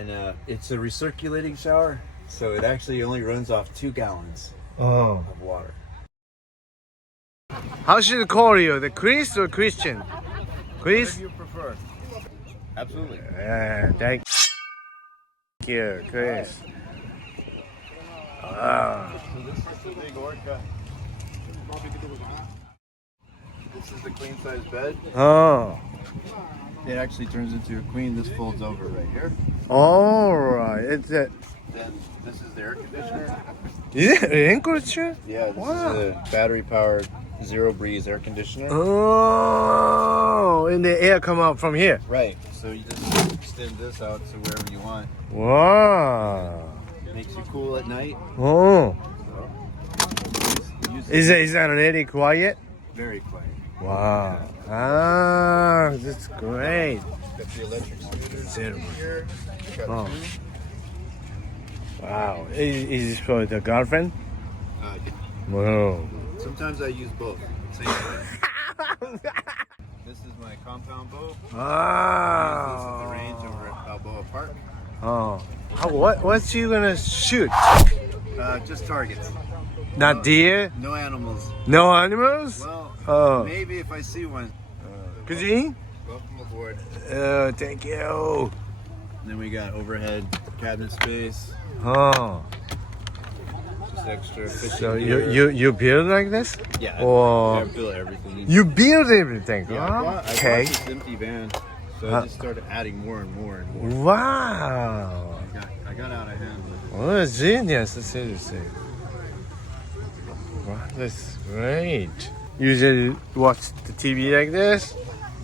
And it's a recirculating shower, so it actually only runs off 2 gallons Oh. of water. How should I call you? The Chris or Christian? Chris? Whatever you prefer. Absolutely. Yeah, thank you, Chris. Ah. So this is the big orca. This is the queen size bed. Oh. It actually turns into a queen. This folds over right here. All right. It's a. Then this is the air conditioner. Is it air conditioner? Yeah, this Wow. is a battery powered zero breeze air conditioner. Oh, and the air come out from here. Right. So you just extend this out to wherever you want. Wow. Makes you cool at night. Oh. So use Is that really quiet? very quiet. Wow. Ah, that's great. Got the electric scooters here. Got Oh. 2. Wow. Is this for the girlfriend? Yeah. Wow. Sometimes I use both. Same way. This is my compound bow. This is the range over at Balboa Park. Oh. What's you gonna shoot? Just targets. Not deer? No animals. No animals? Well, Oh. maybe if I see one. 그지? Welcome aboard. Thank you. Then we got overhead cabinet space. Oh. Just extra fishing So gear. you build like this? Yeah. Or I built everything. you build everything? Yeah, I bought Okay. this empty van, so I just started adding more and more and more. Wow. I got out of hand with it. Oh, genius, seriously. Wow, that's great. Usually watch the TV like this?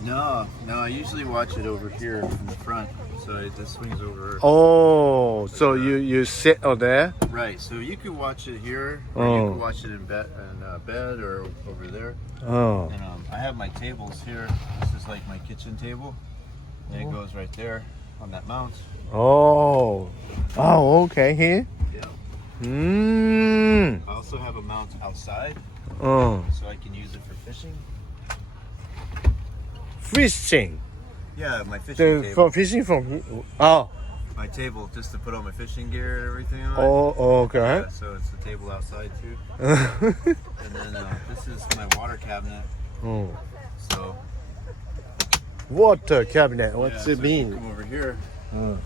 No, I usually watch it over here in the front. So it just swings over. Oh, so you sit on there? Right. So you could watch it here, or Oh. you could watch it in bed or over there. Oh. And I have my tables here. This is like my kitchen table, and it goes right there on that mount. Oh. Oh, okay, here? Yeah. I also have a mount outside, Oh. so I can use it for fishing. Fishing. Yeah, my fishing table. For fishing from here? Oh. My table just to put all my fishing gear and everything on. Oh, okay. Yeah, so it's the table outside too. And then this is my water cabinet. Oh. So Water cabinet. What's yeah, it so mean? Come over here. Oh.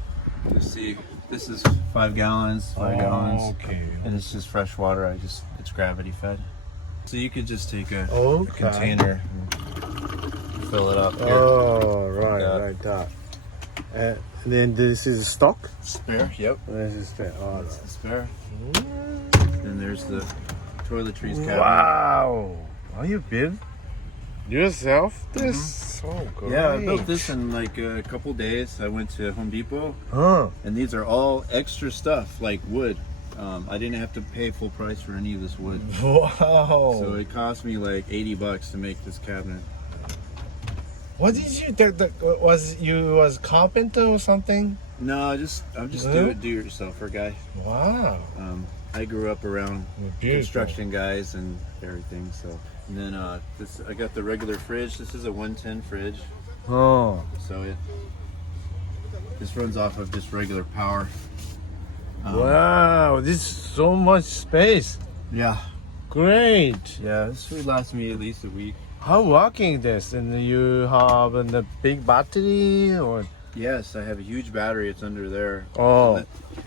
You see, this is 5 gallons, 5 gallons, Okay. and it's just fresh water. It's gravity fed. So you could just take a Okay. container and fill it up here. Oh, right, Yeah. like that. And then this is stock? Spare. Yep. This is the. Oh, That's the spare. Then there's the toiletries cabinet. wow. Are you build yourself this? So great. Yeah, I built this in like a couple days. I went to Home Depot, Huh. and these are all extra stuff like wood. I didn't have to pay full price for any of this wood. Wow. So it cost me like $80 to make this cabinet. What did you do? Was carpenter or something? No, I'm just Huh? do-it-yourselfer guy. Wow. I grew up around Beautiful. construction guys and everything. So, and then I got the regular fridge. This is a 110 fridge. Oh. So this runs off of just regular power. Wow. This is so much space. Yeah. Great. Yeah, this would last me at least a week. How working this? And you have a big battery or? Yes, I have a huge battery. It's under there. Oh.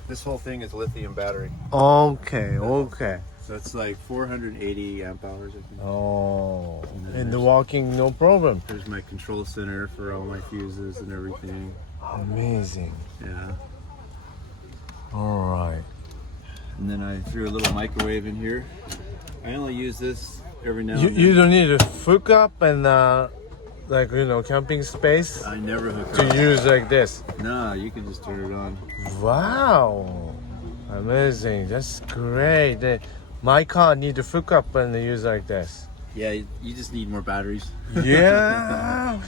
This whole thing is lithium battery. Okay. Okay. So it's like 480 amp hours, I think. Oh. then And the walking, no problem. There's my control center for all my fuses and everything. Amazing. Yeah. All right. And then I threw a little microwave in here. I only use this every now You and then. you don't need to hook up and like camping space I never hook to up. use like this. Nah, you can just turn it on. Wow. Amazing. That's great. My car need to hook up and use like this. Yeah, you just need more batteries. Yeah.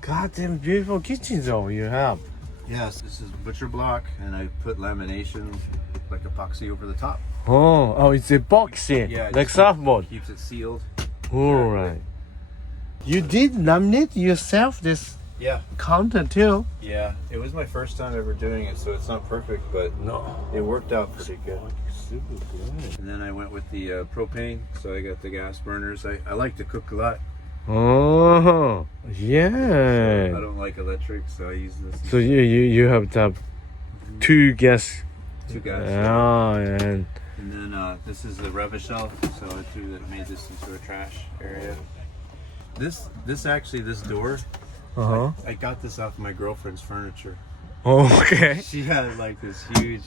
Goddamn beautiful kitchen though you have. Yes, this is butcher block, and I put lamination, like epoxy over the top. Oh, it's epoxy. Yeah, Like just surfboard. Keeps it sealed. All right. You did laminate yourself this Yeah. counter too. Yeah. It was my first time ever doing it, so it's not perfect, but No. it worked out pretty good. Super good. And then I went with the propane, so I got the gas burners. I like to cook a lot. Oh, I yeah. don't like electric, so I use this. So you have to have two gas. Two gas. And And then this is the rubbish shelf, so I made this into a trash area. This door, I got this off my girlfriend's furniture. Okay. She had like this huge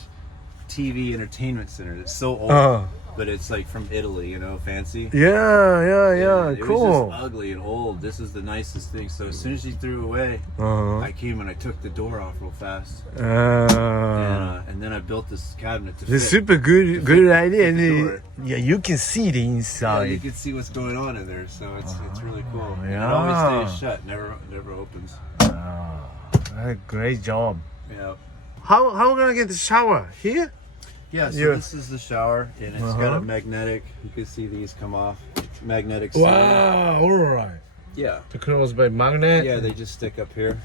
TV entertainment center. It's so old, but it's like from Italy, fancy. Yeah. It Cool. was just ugly and old. This is the nicest thing. So as soon as she threw it away, I came and I took the door off real fast. And then I built this cabinet to The fit. super good idea. the door. Yeah, you can see the Yeah, inside. you can see what's going on in there, so it's really cool. And it yeah. always stays shut, never opens. Great job. Yeah. How gonna get the shower here? Yeah, so Yeah. this is the shower, and it's got a magnetic. You can see these come off. It's magnetic. Wow, all right. Yeah. To close by magnet. Yeah, they just stick up here,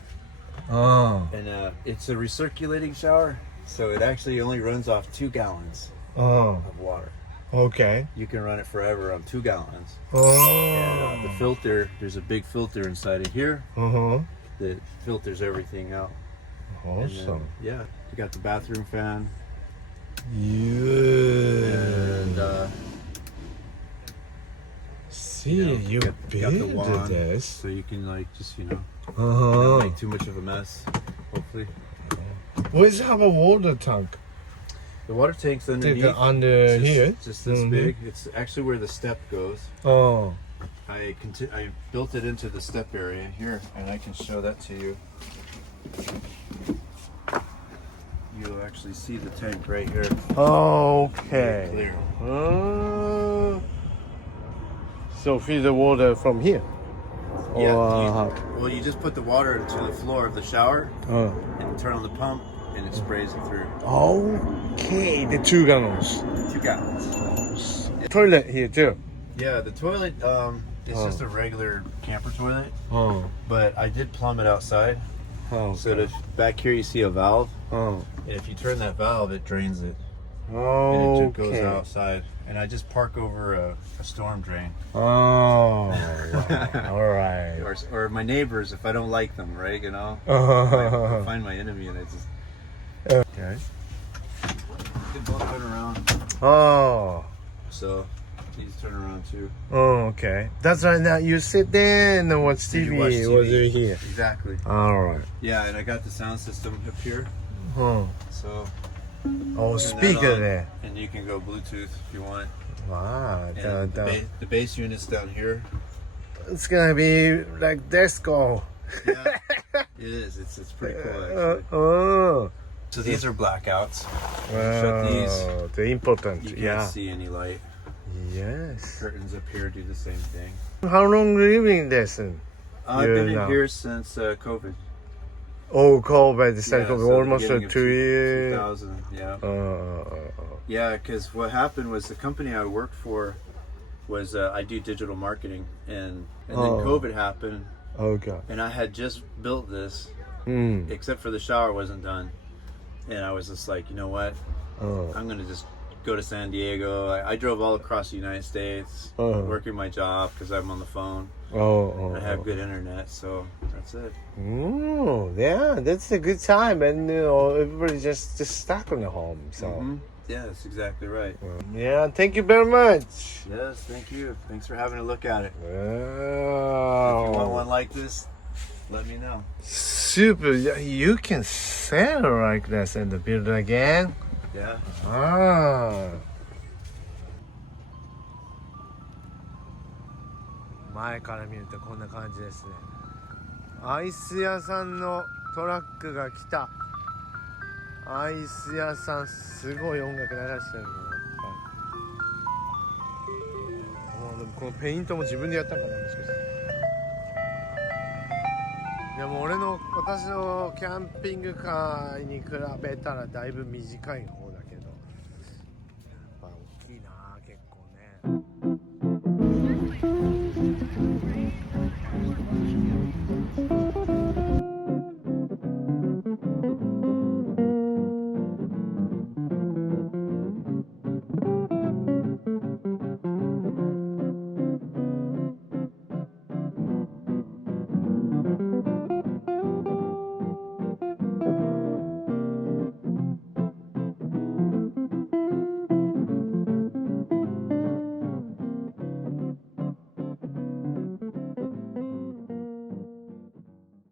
Oh. and it's a recirculating shower, so it actually only runs off 2 gallons Oh. of water. Okay. You can run it forever on 2 gallons. Oh. And the filter, there's a big filter inside of here that filters everything out. And then, Awesome. yeah, you got the bathroom fan. Yeah. And See, you got the built wand, this. so you can just not make too much of a mess. Hopefully, Always have a water tank. the water tank's underneath. Under here. Just this big. It's actually where the step goes. Oh. I built it into the step area here, and I can show that to you. You'll actually see the tank right here. Okay. Clear. So feed the water from here. Yeah. Or Well, you just put the water into the floor of the shower and turn on the pump, and it sprays it through. Okay, the 2 gallons. 2 gallons. Toilet here too. Yeah, the toilet, it's just a regular camper toilet, Oh. but I did plumb it outside. Oh. So back here you see a valve, Oh. and if you turn that valve, it drains it, and it Okay. just goes outside. And I just park over a storm drain. Oh. All right. Or my neighbors, if I don't like them, right? I find my enemy, and I just Okay. they both turn around. Oh. So these turn around too. Oh, okay. That's right. Now you sit there and watch You TV. watch TV. Was it here? Exactly. All right. Yeah, and I got the sound system up here, Oh. so. Oh, turn that speaker on, there. and you can go Bluetooth if you want. Wow. And the bass unit's down here. It's gonna be like disco. Yeah, it is. It's pretty cool actually. Oh. So these are blackouts. Wow. Shut these. The important. You can't Yeah. see any light. Yes. Curtains up here do the same thing. How long living this? I've been in now. here since COVID. Oh, COVID. It's like so the almost beginning of 2 years. 2000. Yeah. Uh, Yeah, because what happened was the company I worked for was I do digital marketing, and then COVID happened, okay. and I had just built this, except for the shower wasn't done, and I was just like, you know what, I'm gonna just go to San Diego. I drove all across the United States, working my job because I'm on the phone. I have good internet, so that's it. Yeah, that's a good time, and everybody just stuck in the home. So Yeah, that's exactly right. yeah, thank you very much. Yes, thank you. Thanks for having a look at it. If you Wow. want one like this, let me know. Super. You can sell like this and build again. Yeah. Ah. 前から見るとこんな感じですね。アイス屋さんのトラックが来た。アイス屋さんすごい音楽流してるの。でもこのペイントも自分でやったんかな、もしかして。いやもう私のキャンピングカーに比べたらだいぶ短い方だけど。